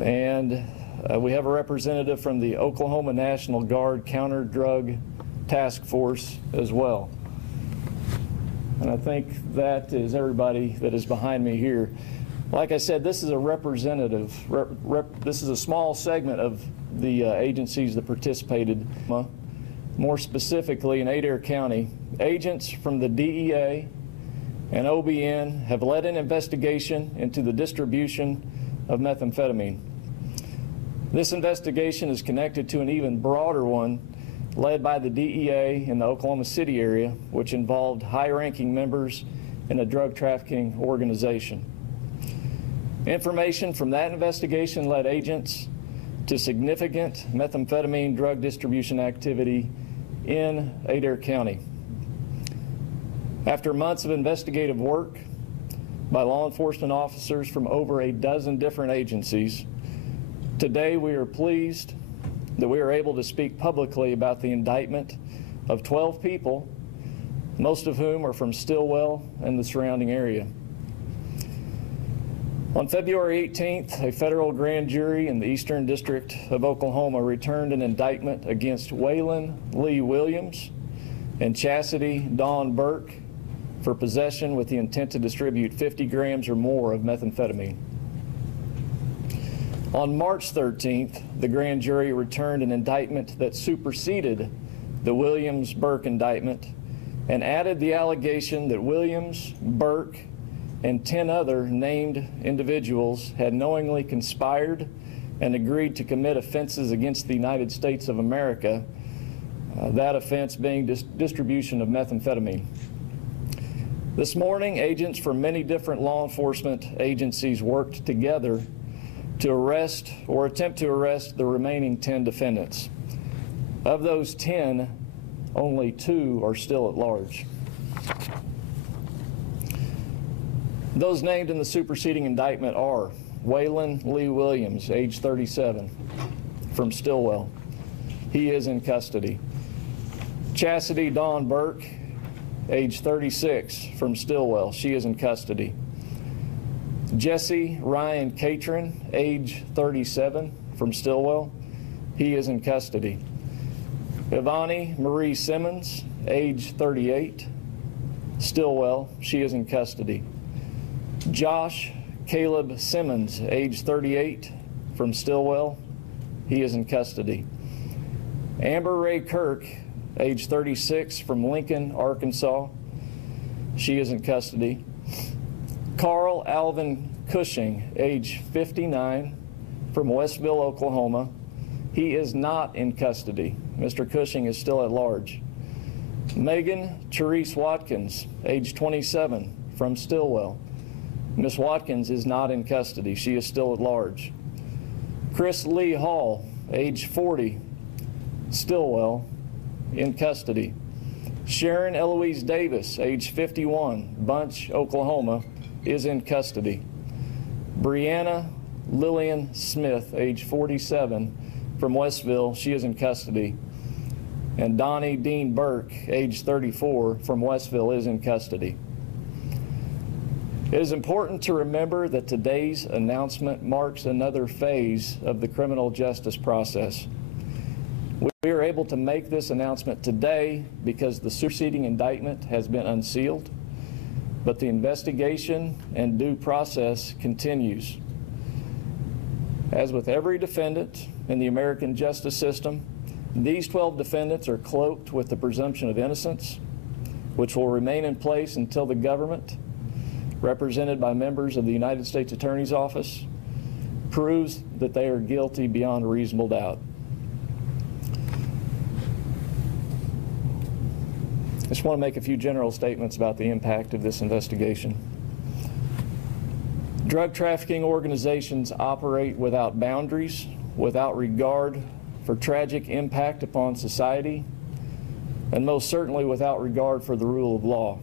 And we have a representative from the Oklahoma National Guard Counter Drug Task Force as well. And I think that is everybody that is behind me here. Like I said, this is a representative, this is a small segment of the agencies that participated. More specifically, in Adair County, agents from the DEA and OBN have led an investigation into the distribution of methamphetamine. This investigation is connected to an even broader one led by the DEA in the Oklahoma City area, which involved high-ranking members in a drug trafficking organization. Information from that investigation led agents to significant methamphetamine drug distribution activity in Adair County. After months of investigative work by law enforcement officers from over a dozen different agencies, today we are pleased that we are able to speak publicly about the indictment of 12 people, most of whom are from Stillwell and the surrounding area. On February 18th, a federal grand jury in the Eastern District of Oklahoma returned an indictment against Waylon Lee Williams and Chastity Dawn Burke for possession with the intent to distribute 50 grams or more of methamphetamine. On March 13th, the grand jury returned an indictment that superseded the Williams-Burke indictment and added the allegation that Williams, Burke, and 10 other named individuals had knowingly conspired and agreed to commit offenses against the United States of America, that offense being distribution of methamphetamine. This morning, agents from many different law enforcement agencies worked together to arrest or attempt to arrest the remaining 10 defendants. Of those 10, only 2 are still at large. Those named in the superseding indictment are Waylon Lee Williams, age 37, from Stillwell. He is in custody. Chastity Dawn Burke, age 36, from Stillwell. She is in custody. Jesse Ryan Catron, age 37, from Stillwell. He is in custody. Ivani Marie Simmons, age 38, Stillwell. She is in custody. Josh Caleb Simmons, age 38, from Stillwell. He is in custody. Amber Ray Kirk, age 36, from Lincoln, Arkansas. She is in custody. Carl Alvin Cushing, age 59, from Westville, Oklahoma. He is not in custody. Mr. Cushing is still at large. Megan Therese Watkins, age 27, from Stillwell. Ms. Watkins is not in custody. She is still at large. Chris Lee Hall, age 40, Stillwell, in custody. Sharon Eloise Davis, age 51, Bunch, Oklahoma, is in custody. Brianna Lillian Smith, age 47, from Westville, she is in custody. And Donnie Dean Burke, age 34, from Westville, is in custody. It is important to remember that today's announcement marks another phase of the criminal justice process. We are able to make this announcement today because the superseding indictment has been unsealed, but the investigation and due process continues. As with every defendant in the American justice system, these 12 defendants are cloaked with the presumption of innocence, which will remain in place until the government, represented by members of the United States Attorney's Office, proves that they are guilty beyond reasonable doubt. I just want to make a few general statements about the impact of this investigation. Drug trafficking organizations operate without boundaries, without regard for tragic impact upon society, and most certainly without regard for the rule of law.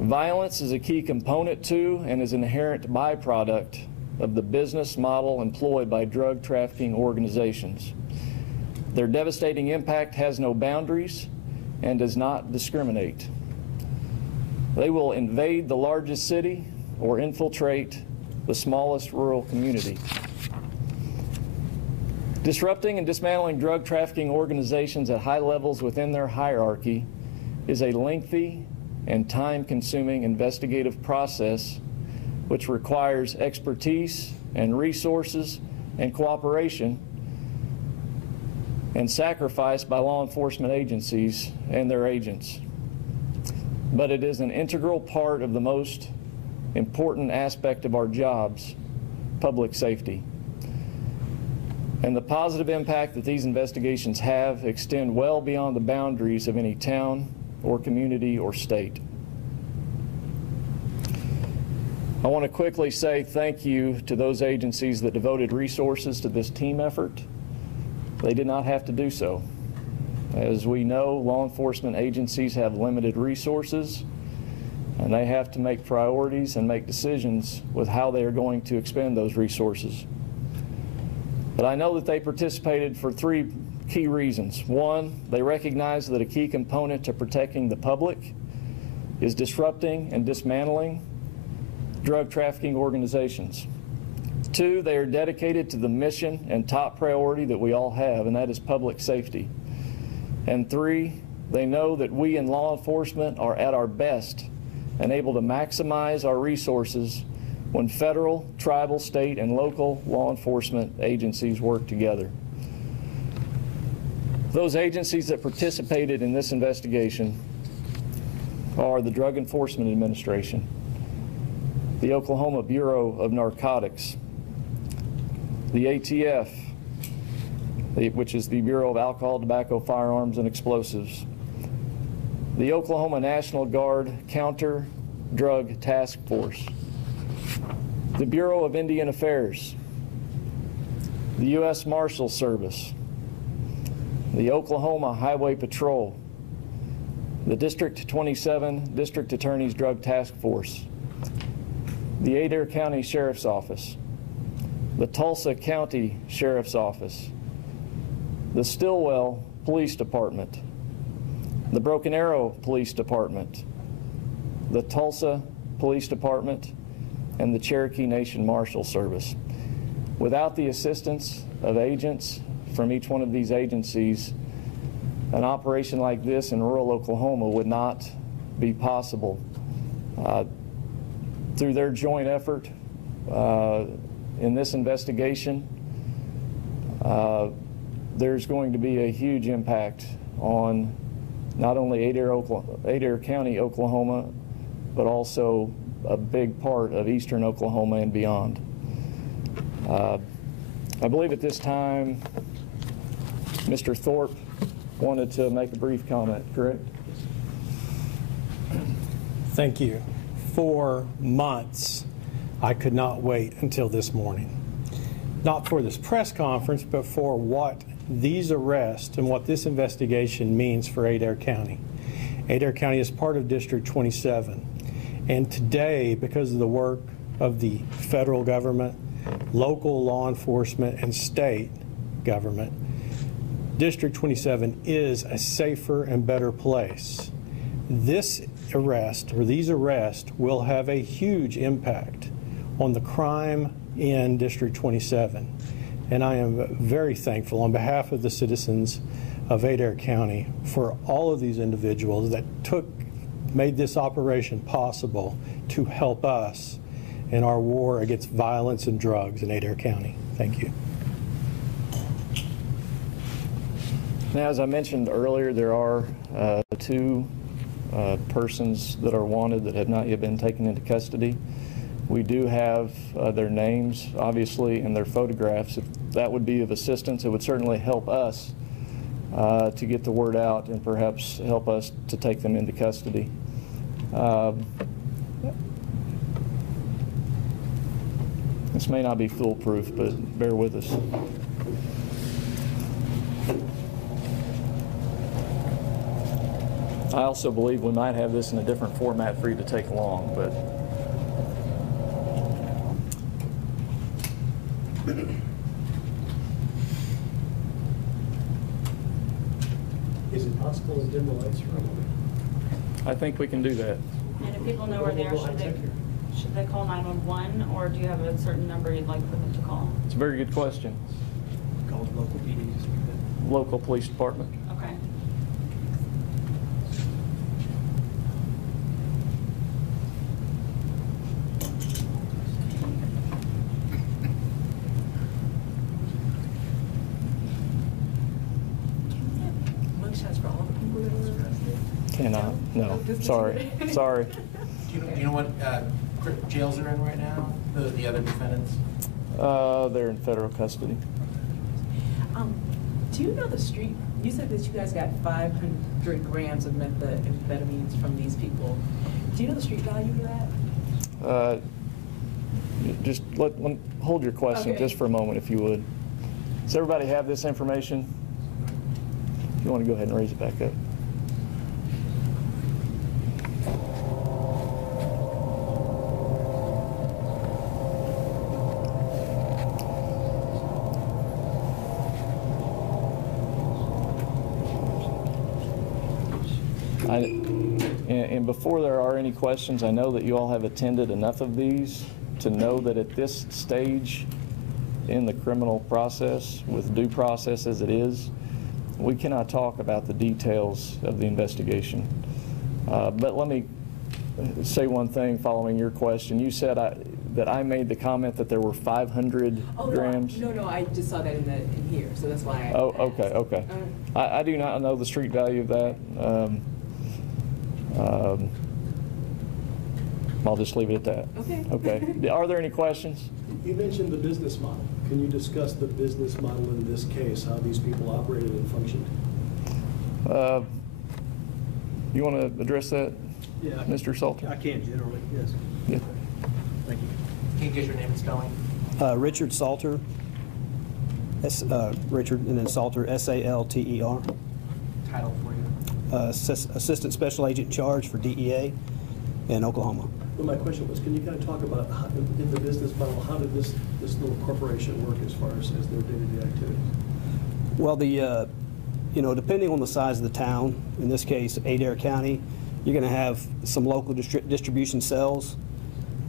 Violence is a key component to and is an inherent byproduct of the business model employed by drug trafficking organizations. Their devastating impact has no boundaries and does not discriminate. They will invade the largest city or infiltrate the smallest rural community. Disrupting and dismantling drug trafficking organizations at high levels within their hierarchy is a lengthy and time-consuming investigative process which requires expertise and resources and cooperation and sacrifice by law enforcement agencies and their agents. But it is an integral part of the most important aspect of our jobs, public safety. And the positive impact that these investigations have extend well beyond the boundaries of any town or community or state. I want to quickly say thank you to those agencies that devoted resources to this team effort. They did not have to do so. As we know, law enforcement agencies have limited resources, and they have to make priorities and make decisions with how they are going to expend those resources. But I know that they participated for three key reasons. One, they recognize that a key component to protecting the public is disrupting and dismantling drug trafficking organizations. Two, they are dedicated to the mission and top priority that we all have, and that is public safety. And three, they know that we in law enforcement are at our best and able to maximize our resources when federal, tribal, state, and local law enforcement agencies work together. Those agencies that participated in this investigation are the Drug Enforcement Administration, the Oklahoma Bureau of Narcotics, the ATF, which is the Bureau of Alcohol, Tobacco, Firearms, and Explosives, the Oklahoma National Guard Counter Drug Task Force, the Bureau of Indian Affairs, the U.S. Marshal Service, the Oklahoma Highway Patrol, the District 27 District Attorney's Drug Task Force, the Adair County Sheriff's Office, the Tulsa County Sheriff's Office, the Stillwell Police Department, the Broken Arrow Police Department, the Tulsa Police Department, and the Cherokee Nation Marshal Service. Without the assistance of agents from each one of these agencies, an operation like this in rural Oklahoma would not be possible. Through their joint effort in this investigation, there's going to be a huge impact on not only Adair County, Oklahoma, but also a big part of eastern Oklahoma and beyond. I believe at this time, Mr. Thorpe wanted to make a brief comment, correct? Thank you. For months, I could not wait until this morning. Not for this press conference, but for what these arrests and what this investigation means for Adair County. Adair County is part of District 27. And today, because of the work of the federal government, local law enforcement, and state government, District 27 is a safer and better place. This arrest, or these arrests, will have a huge impact on the crime in District 27. And I am very thankful on behalf of the citizens of Adair County for all of these individuals that made this operation possible to help us in our war against violence and drugs in Adair County. Thank you. Now, as I mentioned earlier, there are two persons that are wanted that have not yet been taken into custody. We do have their names, obviously, and their photographs. If that would be of assistance, it would certainly help us to get the word out and perhaps help us to take them into custody. This may not be foolproof, but bear with us. I also believe we might have this in a different format for you to take along, but is it possible to dim the lights for a moment? I think we can do that. And if people know where they are, should they call 911, or do you have a certain number you'd like for them to call? It's a very good question. Call called? Local PDs? Local police department. Okay. Mugshots for all the people that were arrested? Cannot. No. Sorry. Sorry. Do you know what jails are in right now? The other defendants? They're in federal custody. Do you know the street? You said that you guys got 500 grams of methamphetamines from these people. Do you know the street value for that? Just hold your question Okay. just for a moment, if you would. Does everybody have this information? If you want to go ahead and raise it back up. And before there are any questions, I know that you all have attended enough of these to know that at this stage in the criminal process, with due process as it is, we cannot talk about the details of the investigation. But let me say one thing following your question. You said that I made the comment that there were 500 grams? No, I just saw that in here, so that's why I Oh, asked. okay. I do not know the street value of that. I'll just leave it at that. Okay. Okay. Are there any questions? You mentioned the business model. Can you discuss the business model in this case, how these people operated and functioned? You want to address that, Yeah, Mr. Salter? I can generally, yes. Yeah. Thank you. Can you get your name and spelling? Richard Salter, Richard and then Salter, S-A-L-T-E-R, Title for you? Assistant Special Agent in Charge for DEA in Oklahoma. Well, my question was, can you kind of talk about, how, in the business model, how did this little corporation work as far as their day-to-day activities? Well, depending on the size of the town, in this case, Adair County, you're going to have some local distribution cells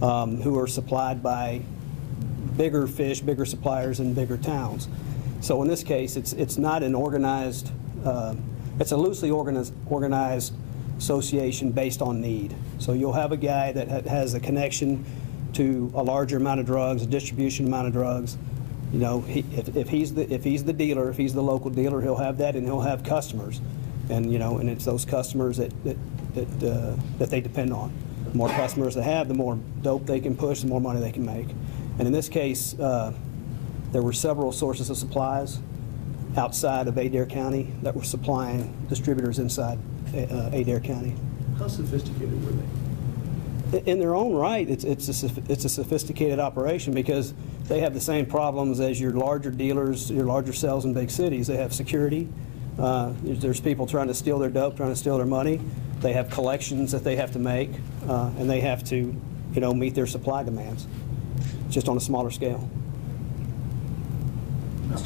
who are supplied by bigger fish, bigger suppliers in bigger towns. So in this case, it's not an organized, it's a loosely organized association based on need. So you'll have a guy that has a connection to a larger amount of drugs, a distribution amount of drugs. You know, if he's the dealer, if he's the local dealer, he'll have that, and he'll have customers, and and it's those customers that they depend on. The more customers they have, the more dope they can push, the more money they can make. And in this case, there were several sources of supplies outside of Adair County that were supplying distributors inside Adair County. How sophisticated were they? In their own right, it's a sophisticated operation because they have the same problems as your larger dealers, your larger cells in big cities. They have security. There's people trying to steal their dope, trying to steal their money. They have collections that they have to make, and they have to, meet their supply demands, just on a smaller scale.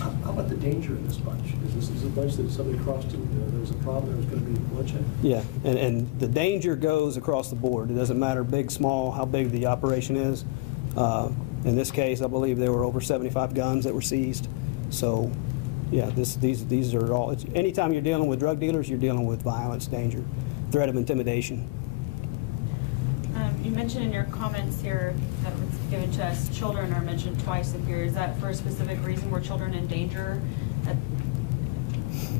How about the danger in this bunch? Is this a bunch that somebody crossed and there was a problem, there was going to be bloodshed? Yeah, and the danger goes across the board. It doesn't matter big, small, how big the operation is. In this case, I believe there were over 75 guns that were seized. So, yeah, these are all. Anytime you're dealing with drug dealers, you're dealing with violence, danger, threat of intimidation. You mentioned in your comments here that was given to us, children are mentioned twice in here. Is that for a specific reason? Were children in danger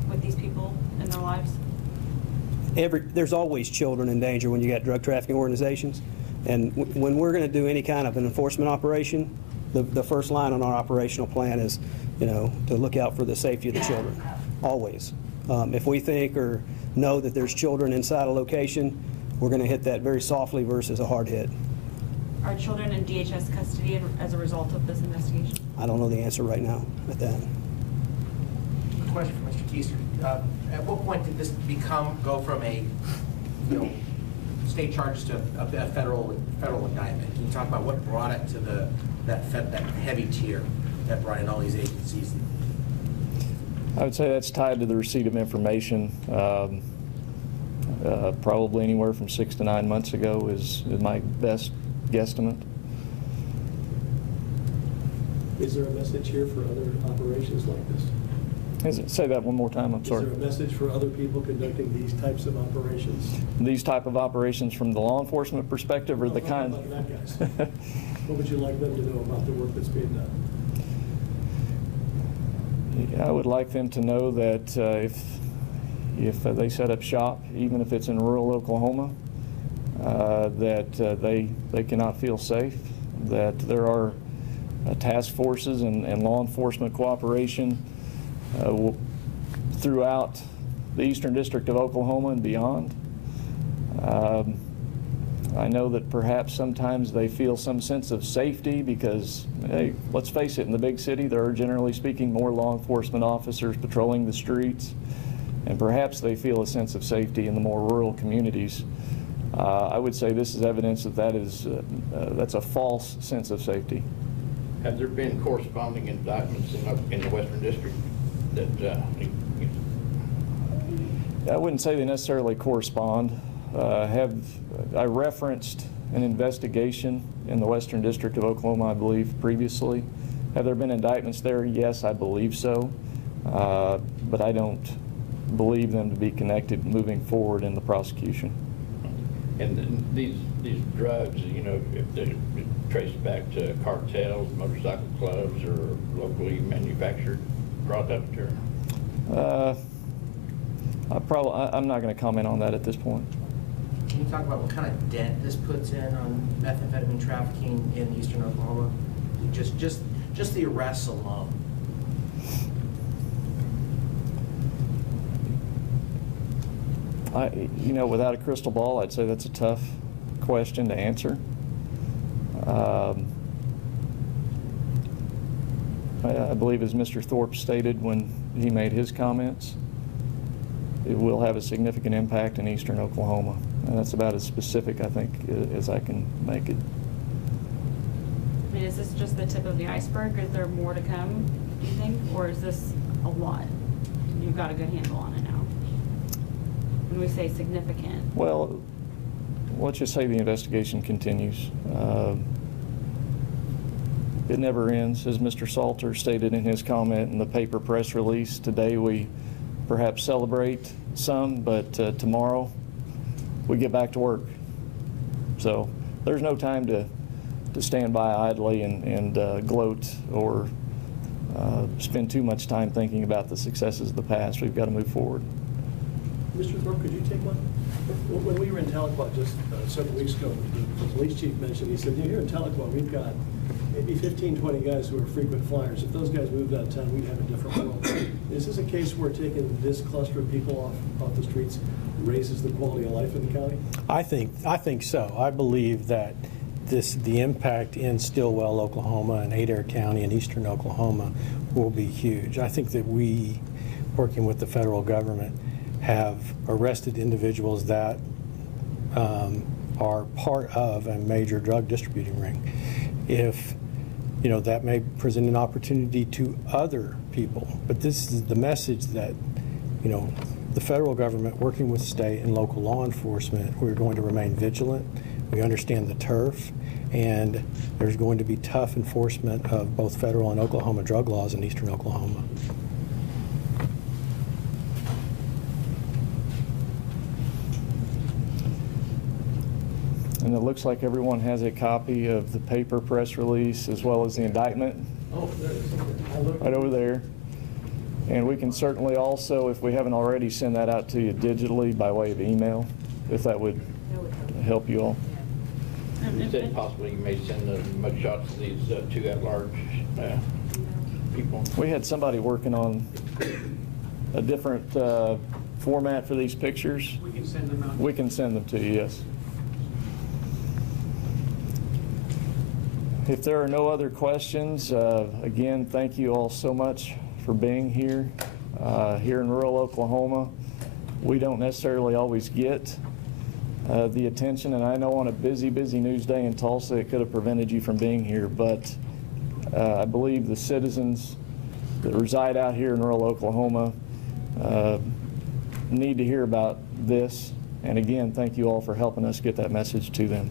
with these people in their lives? There's always children in danger when you got drug trafficking organizations. And when we're going to do any kind of an enforcement operation, the first line on our operational plan is, to look out for the safety of the children, always. If we think or know that there's children inside a location, we're going to hit that very softly versus a hard hit. Are children in DHS custody as a result of this investigation? I don't know the answer right now at that. Question for Mr. Kuester. At what point did this go from a, state charges to a federal indictment? Can you talk about what brought it to that heavy tier that brought in all these agencies? I would say that's tied to the receipt of information. Probably anywhere from 6 to 9 months ago is my best guesstimate. Is there a message here for other operations like this? Say that one more time, I'm Is sorry. there a message for other people conducting these types of operations? These type of operations from the law enforcement perspective or the How kind? about bad guys? What would you like them to know about the work that's being done? I would like them to know that if they set up shop, even if it's in rural Oklahoma, that they cannot feel safe, that there are task forces and law enforcement cooperation throughout the Eastern District of Oklahoma and beyond. I know that perhaps sometimes they feel some sense of safety because, hey, let's face it, in the big city there are generally speaking more law enforcement officers patrolling the streets, and perhaps they feel a sense of safety in the more rural communities. I would say this is evidence that that's a false sense of safety. Have there been corresponding indictments in the Western District that I wouldn't say they necessarily correspond. I referenced an investigation in the Western District of Oklahoma, I believe, previously. Have there been indictments there? Yes, I believe so. But I don't believe them to be connected moving forward in the prosecution. and then these drugs, you know, if they're traced back to cartels, motorcycle clubs, or locally manufactured product, or? I'm not going to comment on that at this point. Can you talk about what kind of dent this puts in on methamphetamine trafficking in eastern Oklahoma? Just the arrests alone. You know, without a crystal ball, I'd say that's a tough question to answer. I believe, as Mr. Thorpe stated when he made his comments, it will have a significant impact in eastern Oklahoma. And that's about as specific, I think, as I can make it. I mean, is this just the tip of the iceberg? Is there more to come, do you think? Or is this a lot? You've got a good handle on it now. When we say significant. Well, let's just say the investigation continues. It never ends. As Mr. Salter stated in his comment in the paper press release, today we perhaps celebrate some, but tomorrow we get back to work. So there's no time to stand by idly and gloat or spend too much time thinking about the successes of the past. We've got to move forward. Mr. Thorpe, could you take one? When we were in Tahlequah just several weeks ago, the police chief mentioned, he said, you know, here in Tahlequah, we've got maybe 15, 20 guys who are frequent flyers. If those guys moved out of town, we'd have a different world. Is this a case where taking this cluster of people off the streets raises the quality of life in the county? I think so. I believe that the impact in Stillwell, Oklahoma, and Adair County and eastern Oklahoma will be huge. I think that we, working with the federal government, have arrested individuals that are part of a major drug distributing ring. If, you know, that may present an opportunity to other people, but this is the message that, you know, the federal government working with state and local law enforcement, we're going to remain vigilant. We understand the turf, and there's going to be tough enforcement of both federal and Oklahoma drug laws in eastern Oklahoma. And it looks like everyone has a copy of the paper press release as well as the indictment. Oh, there it is. Right over there. And we can certainly also, if we haven't already, send that out to you digitally by way of email, if that would help you all. You said possibly you may send the mugshots of these two at-large people. We had somebody working on a different format for these pictures. We can send them out. We can send them to you, yes. If there are no other questions, again, thank you all so much for being here. Here in rural Oklahoma, we don't necessarily always get the attention, and I know on a busy news day in Tulsa, it could have prevented you from being here, but I believe the citizens that reside out here in rural Oklahoma need to hear about this. And again, thank you all for helping us get that message to them.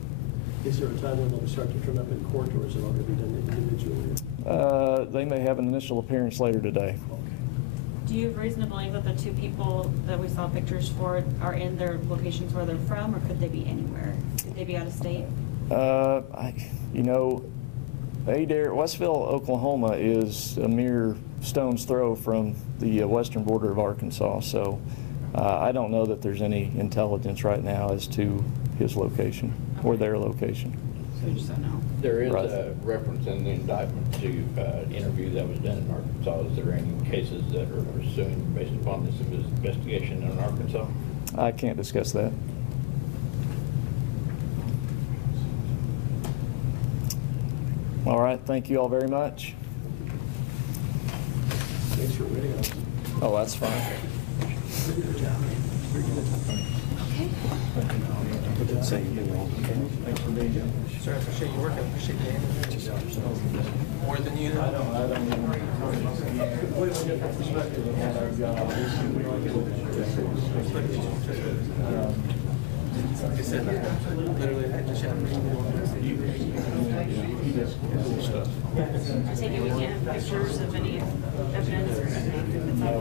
Is there a time when they'll start to turn up in court, or is it all going to be done individually? They may have an initial appearance later today. Do you have reason to believe that the two people that we saw pictures for are in their locations where they're from, or could they be anywhere? Could they be out of state? You know, Adair, Westville, Oklahoma is a mere stone's throw from the western border of Arkansas, so I don't know that there's any intelligence right now as to his location or their location. So you just don't know. There is Right. a reference in the indictment to interview that was done in Arkansas. Is there any cases that are pursuing based upon this investigation in Arkansas? I can't discuss that. All right, thank you all very much. Thanks for waiting on us. Oh, that's fine. Sir, I appreciate your work, I appreciate the more than you know. Like I said, literally, I just had I take it we can't have pictures of any evidence or anything that's out